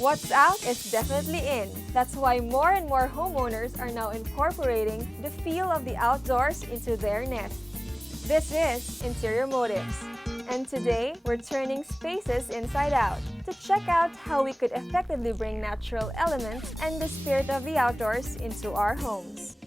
What's out is definitely in. That's why more and more homeowners are now incorporating the feel of the outdoors into their nests. This is Interior Motives. And today, we're turning spaces inside out to check out how we could effectively bring natural elements and the spirit of the outdoors into our homes.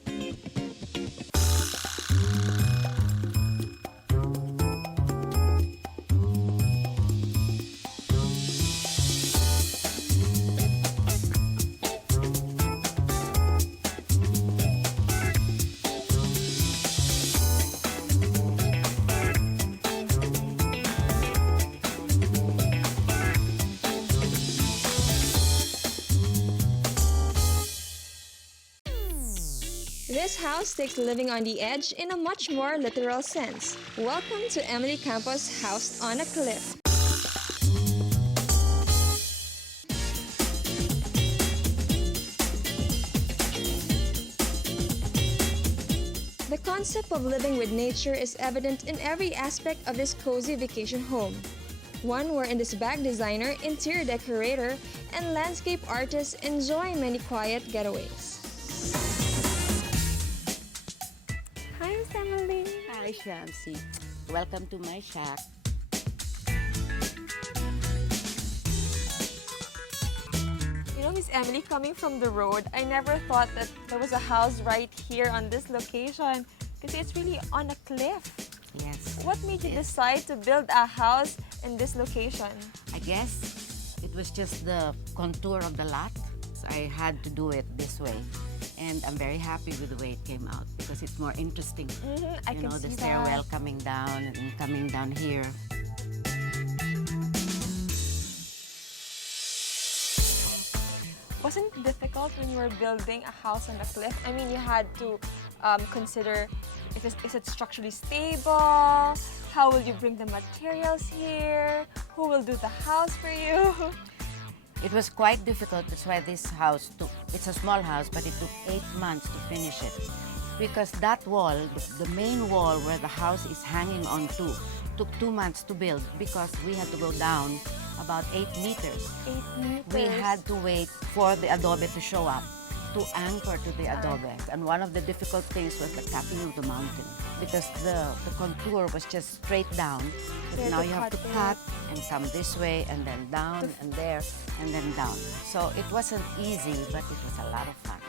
This house takes living on the edge in a much more literal sense. Welcome to Emily Campos' House on a Cliff. The concept of living with nature is evident in every aspect of this cozy vacation home. One wherein this bag designer, interior decorator, and landscape artist enjoy many quiet getaways. Hi, Miss Emily. Hi, Shamsi. Welcome to my shack. You know, Miss Emily, coming from the road, I never thought that there was a house right here on this location because it's really on a cliff. Yes. What made you decide to build a house in this location? I guess it was just the contour of the lot. So I had to do it this way. And I'm very happy with the way it came out because it's more interesting. I can see the that. stairwell coming down and coming down here. Wasn't it difficult when you were building a house on a cliff? I mean, you had to consider is it structurally stable? How will you bring the materials here? Who will do the house for you? It was quite difficult. That's why this house it's a small house, but it took 8 months to finish it. Because that wall, the main wall where the house is hanging on to, took 2 months to build because we had to go down about 8 meters. 8 meters. We had to wait for the adobe to show up, to anchor to the adobe. And one of the difficult things was the cutting of the mountain because the contour was just straight down. But now you have to cut and come this way and then down and there and then down. So it wasn't easy, but it was a lot of fun.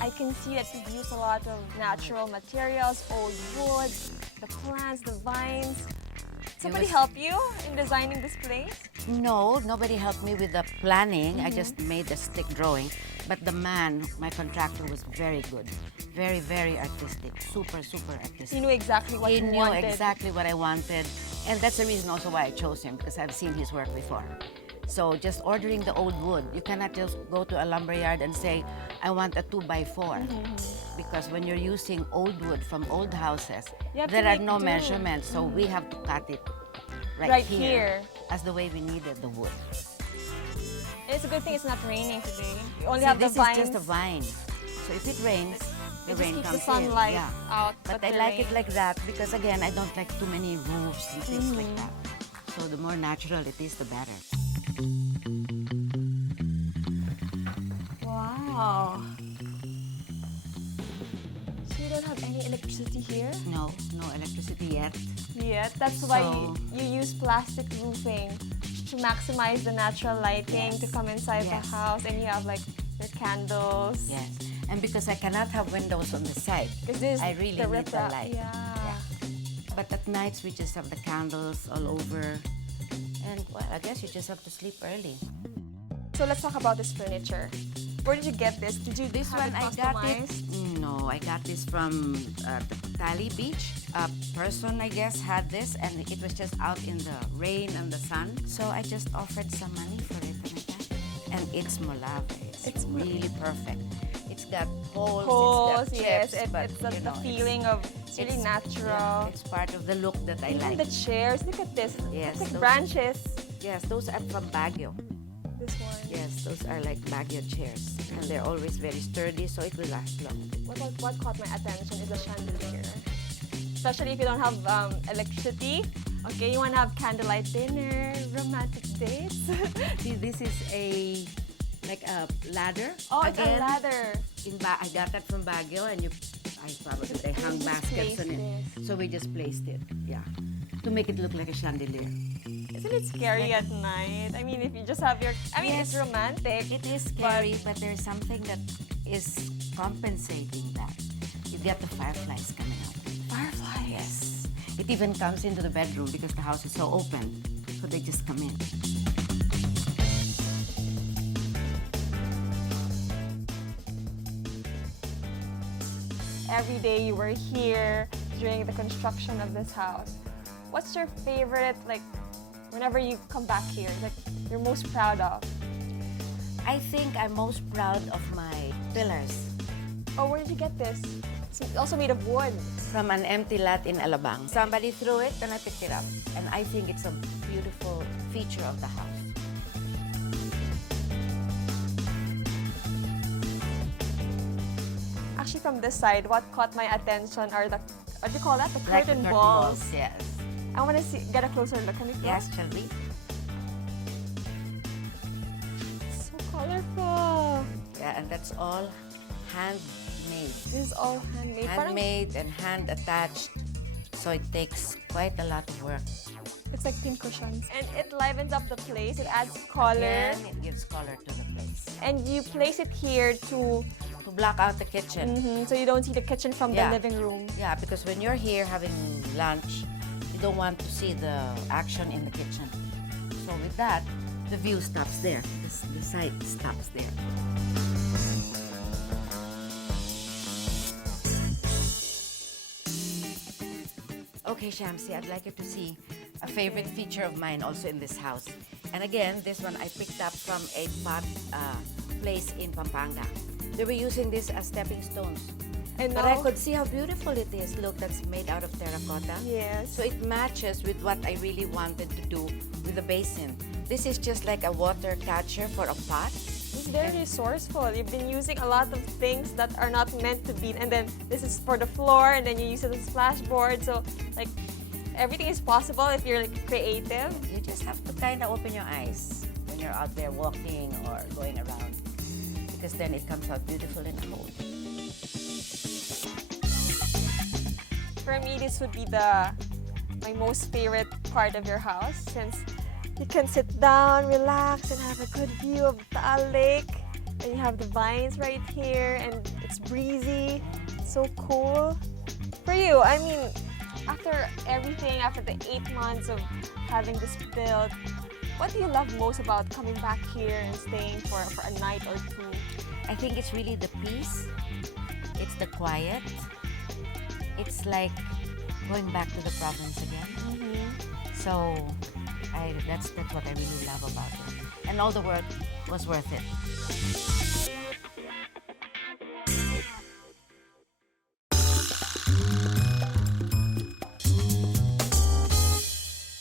I can see that you've used a lot of natural materials, old wood, the plants, the vines. Somebody help you in designing this place? No, nobody helped me with the planning. I just made the stick drawing. But the man, my contractor, was very good. Very, very artistic. Super, super artistic. He knew exactly what you wanted. He knew exactly what I wanted. And that's the reason also why I chose him, because I've seen his work before. So just ordering the old wood, you cannot just go to a lumberyard and say, I want a 2x4. Because when you're using old wood from old houses, there are no measurements, so we have to cut it right here as the way we needed the wood. It's a good thing it's not raining today. You only have the vines. This is just a vine. So if it rains, the rain keeps comes the sunlight in. out. But I like it like that because, again, I don't like too many roofs and things like that. So the more natural it is, the better. Wow. So you don't have any electricity here? No, no electricity yet. Yet. That's why you use plastic roofing to maximize the natural lighting to come inside the house, and you have like your candles. Yes. And because I cannot have windows on the side, I really need the light. Yeah. But at nights, we just have the candles all over. And, well, I guess you just have to sleep early. So let's talk about this furniture. Where did you get this? Did you This have one, it I got it. customized? No, I got this from the Tali Beach. A person, I guess, had this, and it was just out in the rain and the sun. So I just offered some money for it, and I got it. And it's Molave. It's really perfect. It's got holes, it's got chips, yes, but it's the you know, feeling of it's really natural. It's part of the look that I Even like. the chairs, look at this. Yes, It's like those- branches. Yes, those are from Baguio. This one. Yes, those are like Baguio chairs. And they're always very sturdy, so it will last long. What caught my attention is the chandelier. Especially if you don't have electricity Okay, you want to have candlelight dinner, romantic dates? See, this is like a ladder. Oh, it's a Again, ladder. I got that from Baguio, and they hung just baskets placed on it. So we just placed it, yeah, to make it look like a chandelier. Isn't it scary at night? I mean, if you just have your... I mean, it's Yes. romantic. It is scary, but there's something that is compensating that. You get the fireflies coming out. Fireflies. Yes. It even comes into the bedroom because the house is so open. So they just come in. Every day you were here during the construction of this house. What's your favorite, like, whenever you come back here, like, you're most proud of? I think I'm most proud of my pillars Oh, where did you get this? It's also made of wood. from an empty lot in Alabang. Somebody threw it and I picked it up. And I think it's a beautiful feature of the house. Actually, from this side, what caught my attention are the, what do you call that? The Like the curtain balls. Yes. I want to get a closer look. Can we go? Yes, shall we? So colorful. Yeah, and that's all handmade. This is all handmade. Parang Handmade and hand attached. So it takes quite a lot of work. it's like pin cushions. And it livens up the place. It adds color. Again, it gives color to the place. And you place it here to, To block out the kitchen. so you don't see the kitchen from Yeah. the living room. Yeah, because when you're here having lunch, you don't want to see the action in the kitchen. So with that, the view stops there. The sight stops there. Okay, Shamsi, I'd like you to see a favorite feature of mine also in this house. And again, this one I picked up from a pot place in Pampanga. They were using this as stepping stones. And But I now- could see how beautiful it is. Look, that's made out of terracotta. Yes. So it matches with what I really wanted to do with the basin. This is just like a water catcher for a pot. It's very resourceful. You've been using a lot of things that are not meant to be, and then this is for the floor, and then you use it as a splashboard. So, like, everything is possible if you're like, creative. You just have to kind of open your eyes when you're out there walking or going around, because then it comes out beautiful and cold. For me, this would be my most favorite part of your house, since you can sit down, relax, and have a good view of Taal Lake. And you have the vines right here, and it's breezy, so cool. For you, I mean, after everything, after the 8 months of having this built, what do you love most about coming back here and staying for a night or two? I think it's really the peace. It's the quiet. It's like going back to the province again. So that's what I really love about it. And all the work was worth it.